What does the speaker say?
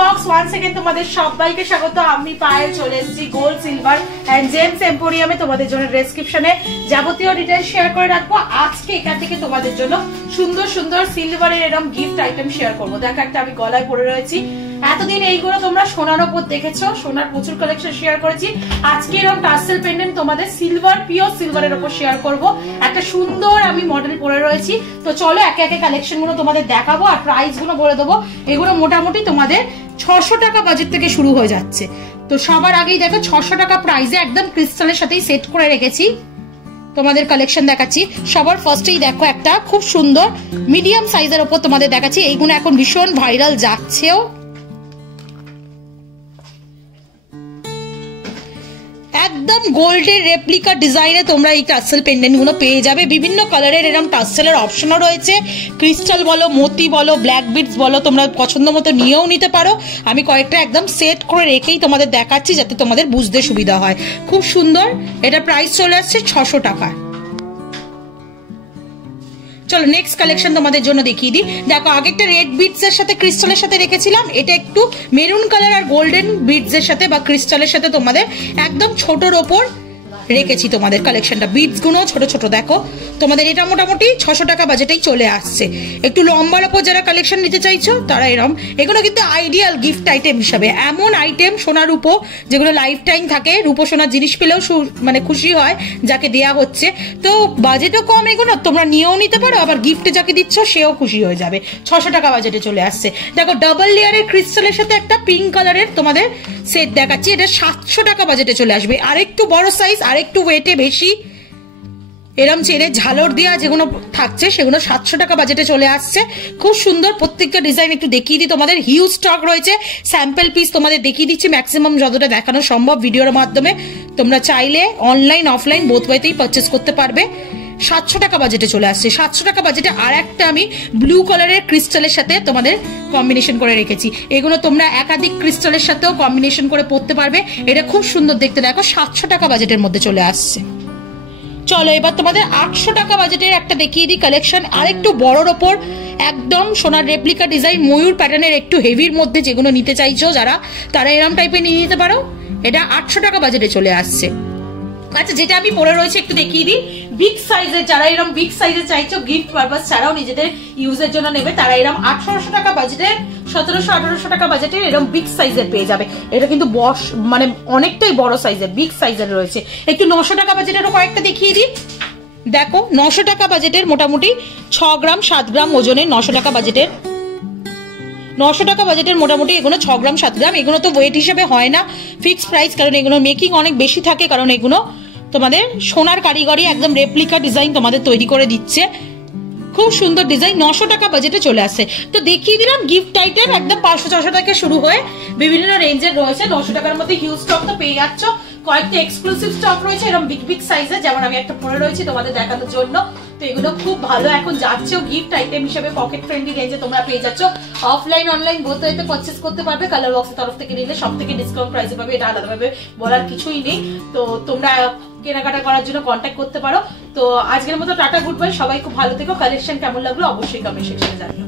Box one second তোমাদের সবাইকে স্বাগত। আমি পায়েল চলে এসেছি গোল্ড সিলভার এন্ড জেমস এম্পোরিয়ামে। তোমাদের জন্য ডেসক্রিপশনে যাবতীয় ডিটেইলস শেয়ার করে রাখবো। আজকে এখান থেকে তোমাদের জন্য সুন্দর সুন্দর সিলভারের এরকম গিফট আইটেম শেয়ার করবো। দেখো একটা আমি গলায় পরে রয়েছি। এতদিন এইগুলো তোমরা সোনার উপর দেখেছো, সোনার প্রচুর কালেকশন শেয়ার করেছি। আজকে এরকম টার্সেল পেন্ডেন্ট তোমাদের সিলভার, পিওর সিলভারের উপর শেয়ার করব। একটা সুন্দর আমি মডেল পরে রয়েছি। তো চলো একে একে কালেকশন গুলো তোমাদের দেখাবো আর প্রাইস গুলো বলে দেবো। এগুলো মোটামুটি তোমাদের 600 টাকা বাজেট থেকে শুরু হয়ে যাচ্ছে। তো সবার আগেই দেখো 600 টাকা প্রাইসে একদম ক্রিস্টালের সাথেই সেট করে রেখেছি। তোমাদের কালেকশন দেখাচ্ছি। সবার ফার্স্টেই দেখো একটা খুব সুন্দর মিডিয়াম সাইজের উপর তোমাদের দেখাচ্ছি। এইগুলো এখন ভীষণ ভাইরাল যাচ্ছেও। একদম গোল্ডের রেপ্লিকা ডিজাইনে তোমরা এই টার্সেল পেন্ডেন্ট গুলো পেয়ে যাবে। বিভিন্ন কালারের এরকম টার্সেলের অপশনও রয়েছে। ক্রিস্টাল বলো, মতি বলো, ব্ল্যাক বিডস বলো, তোমরা পছন্দ মতো নিয়েও নিতে পারো। আমি কয়েকটা একদম সেট করে রেখেই তোমাদের দেখাচ্ছি যাতে তোমাদের বুঝতে সুবিধা হয়। খুব সুন্দর। এটা প্রাইস চলে আসছে 600 টাকা। চলো নেক্সট কালেকশন তোমাদের জন্য দেখিয়ে দিই। দেখো আগে একটা রেড বিডস এর সাথে ক্রিস্টালের সাথে রেখেছিলাম। এটা একটু মেরুন কালার আর গোল্ডেন বিডস এর সাথে বা ক্রিস্টালের সাথে তোমাদের একদম ছোটর ওপর রেখেছি তোমাদের কালেকশনটা। বিডস গুলো ছোট ছোট দেখো। তোমাদের এটা মোটামুটি 600 টাকা বাজেটেই চলে আসছে। একটু লম্বার ওপর যারা কালেকশন নিতে চাইছো তারা এরকম। এগুলো কিন্তু আইডিয়াল গিফট আইটেম হিসাবে। এমন আইটেম সোনা রূপো যেগুলো লাইফ টাইম থাকে, রূপো সোনার জিনিস পেলেও মানে খুশি হয় যাকে দেয়া হচ্ছে। তো বাজেটও কম, এগুলো তোমরা নিয়েও নিতে পারো, আবার গিফটে যাকে দিচ্ছ সেও খুশি হয়ে যাবে। 600 টাকা বাজেটে চলে আসছে। দেখো ডাবল লেয়ারের ক্রিস্টালের সাথে একটা পিঙ্ক কালারের তোমাদের সেট দেখাচ্ছি। এটা 700 টাকা বাজেটে চলে আসবে। আরেকটু বড় সাইজ, আরেকটু ওয়েটে বেশি, এরম চেনে ঝালর দেওয়া যেগুলো থাকছে সেগুলো 700 টাকা বাজেটে চলে আসছে। খুব সুন্দর। প্রত্যেকটা ডিজাইন একটু দেখিয়ে দিই তোমাদের। হিউজ স্টক রয়েছে। স্যাম্পল পিস তোমাদের দেখিয়ে দিচ্ছি ম্যাক্সিমাম যতটা দেখানো সম্ভব ভিডিওর মাধ্যমে। তোমরা চাইলে অনলাইন অফলাইন বোথ ওয়েতেই পারচেস করতে পারবে। 700 টাকা বাজেটে চলে আসছে। 700 টাকা বাজেটে আর একটা আমি ব্লু কালারের ক্রিস্টালের সাথে তোমাদের কম্বিনেশন করে রেখেছি। এগুলো তোমরা একাধিক ক্রিস্টালের সাথেও কম্বিনেশন করে পরতে পারবে। এটা খুব সুন্দর দেখতে। দেখো 700 টাকা বাজেটের মধ্যে চলে আসছে। চলো এবার তোমাদের 800 টাকা বাজেটের একটা দেখিয়ে দিই কালেকশন। আর একটু বড়র ওপর একদম সোনার রেপ্লিকা ডিজাইন ময়ূর প্যাটার্নের একটু হেভির মধ্যে যেগুলো নিতে চাইছো যারা, তারা এরম টাইপের নিয়ে নিতে পারো। এটা 800 টাকা বাজেটে চলে আসছে। আচ্ছা যেটা আমি পরে রয়েছে একটু দেখিয়ে দিই। বিগ সাইজের যারা এরকম বিগ সাইজের চাইছো গিফট পারপাস ছাড়াও নিজেদের ইউজের জন্য নেবে, তারা এরকম 1800 টাকা বাজেটের 1700-1800 টাকা বাজেটের এরকম বিগ সাইজের পেয়ে যাবে। এটা কিন্তু মানে অনেকটাই বড় সাইজের, বিগ সাইজের রয়েছে। একটু 900 টাকা বাজেটেরও কয়েকটা দেখিয়ে দিই। দেখো 900 টাকা বাজেটের মোটামুটি 6 গ্রাম 7 গ্রাম ওজনের 900 টাকা বাজেটের 900 টাকা বাজেটের মোটামুটি এগুলো 6 গ্রাম 7 গ্রাম। এগুলো তো ওয়েট হিসেবে হয় না, ফিক্সড প্রাইস, কারণ এগুলো মেকিং অনেক বেশি থাকে, কারণ এগুলো তোমাদের সোনার কারিগরি একদম রেপ্লিকা ডিজাইন তোমাদের তৈরি করে দিচ্ছে। খুব সুন্দর ডিজাইন। 900 টাকা বাজেটে চলে আসছে। তো দেখিয়ে দিলাম গিফট আইটেম একদম 500-600 টাকা শুরু হয়ে বিভিন্ন রেঞ্জের রয়েছে। 900 টাকার মধ্যে হিউজ স্টক তো পেয়ে যাচ্ছ। কয়েকটা এক্সক্লুসিভ স্টক রয়েছে এরকম বিগ বিগ সাইজে, যেমন আমি একটা পরে রয়েছি তোমাদের দেখানোর জন্য। তো এগুলো খুব ভালো এখন যাচ্ছেও গিফট আইটেম হিসেবে। পকেট ফ্রেন্ডলি রেঞ্জে তোমরা পেয়ে যাচ্ছ। অফলাইন অনলাইন বোথ ওয়েতে পারচেজ করতে পারবে। কালার বক্সের তরফ থেকে নিলে সব থেকে ডিসকাউন্ট প্রাইসে পাবে, এটা আলাদাভাবে বলার কিছুই নেই। তো তোমরা কেনাকাটা করার জন্য কন্ট্যাক্ট করতে পারো। তো আজকের মতো টাটা, গুড বাই। সবাই খুব ভালো থেকো। কালেকশন কেমন লাগলো অবশ্যই কমেন্ট সেকশনে জানিও।